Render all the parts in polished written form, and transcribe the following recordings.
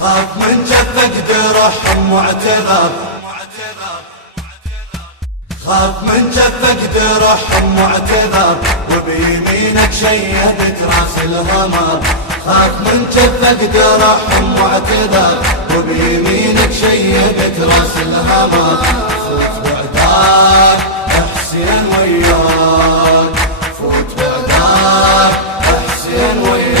خاف من جفك درحم واعتذر، خاف من جفك درحم واعتذر، وبيمينك شيدت راس الهمر. خاف من جفك درحم واعتذر، وبيمينك شيدت راس الهمر. فوت بعداك احسن وياك، فوت بعداك احسن وياك.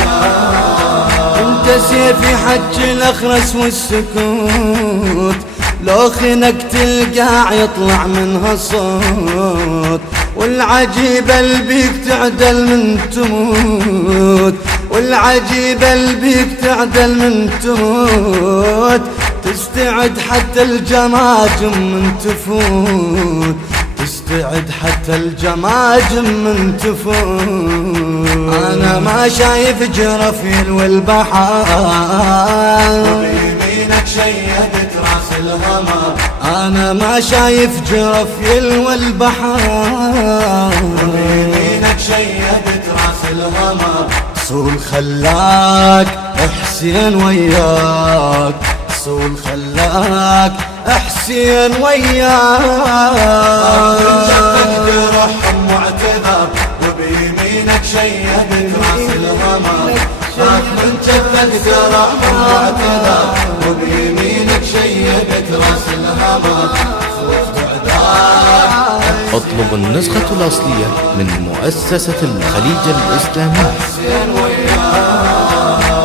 انت سيفي حج الاخرس والسكوت، لو خنقت القاع يطلع منها صوت. والعجيبة اللي بيك تعدل من تموت، والعجيبة اللي بيك تعدل من تموت. تستعد حتى الجماجم من تفوت، تستعد حتى الجماجم من تفوت. انا ما شايف جرفيل والبحر، وبيمينك شيدت راس الهمر. انا ما شايف جرفيل والبحر، وبيمينك شيدت راس الهمر. صول خلاك حسين وياك، صول خلاك حسين وياك. من جفك درحم واعتذر، وبيمينك شيدت راس الهمر. خاف من جفك درحم واعتذر، وبيمينك شيدت راس الهمر. فوت بعداك اطلب النسخة الأصلية من مؤسسة الخليج الإسلامي.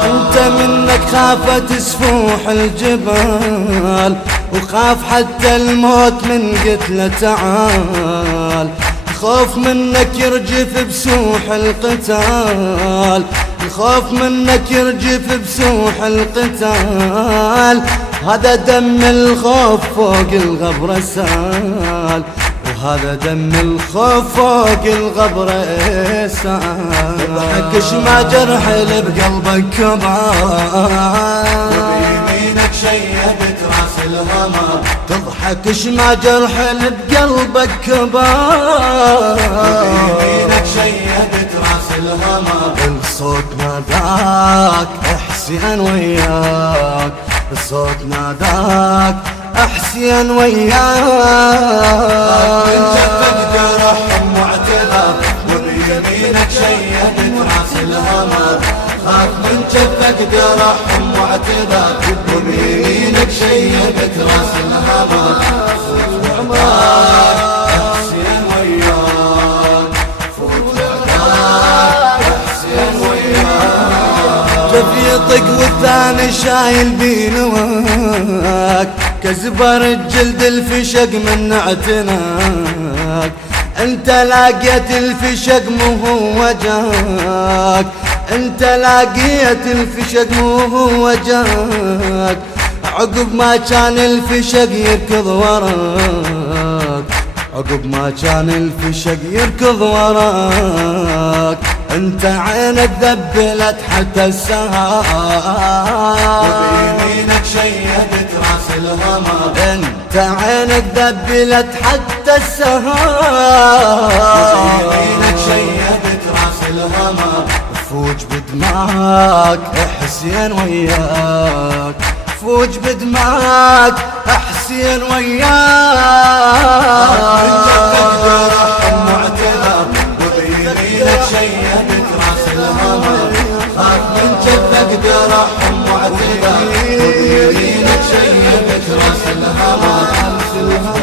انت منك خافت سفوح الجبال، وخاف حتى الموت من قتله تعال. الخوف منك يرجف بسوح القتال، الخوف منك يرجف بسوح القتال. هذا دم الخوف فوق الغبرة سال، وهذا دم الخوف فوق الغبرة سال. ضحكش ما جرح اللي بقلبك كبار، وبيمينك شيدت راس الهمر. تضحكش ما جرح اللي بقلبك كبار، وبيمينك شيدت راس الهمر. الصوت ناداك حسين وياك، الصوت ناداك حسين وياك. من جفك درحم واعتذر، وبيمينك شيدت راس الهمر. خاف من جفك درحم واعتذر، وبيمينك شيدت راس الهمر. فوت بعداك احسن وياك، فوت بعداك احسن وياك. جف يطق والثاني شايل بينواك، كزبر الجلد الفشق من اعتناك. انت لاقيت الفشق مو هو جاك، انت لاقيت الفشق مو هو جاك. عقب ما كان الفشق يركض وراك، عقب ما كان الفشق يركض وراك. انت عينك ذبلت حتى السهار، وبيمينك شيدت راس الهمر. انت عينك ذبلت حتى السهار، وبيمينك شيدت راس الهمر. فوج بدماك حسين وياك، فوج بدماك حسين وياك. من جفك درحم واعتذر، وبيمينك شيدت راس الهمر. خاف من جفك درحم واعتذر، وبيمينك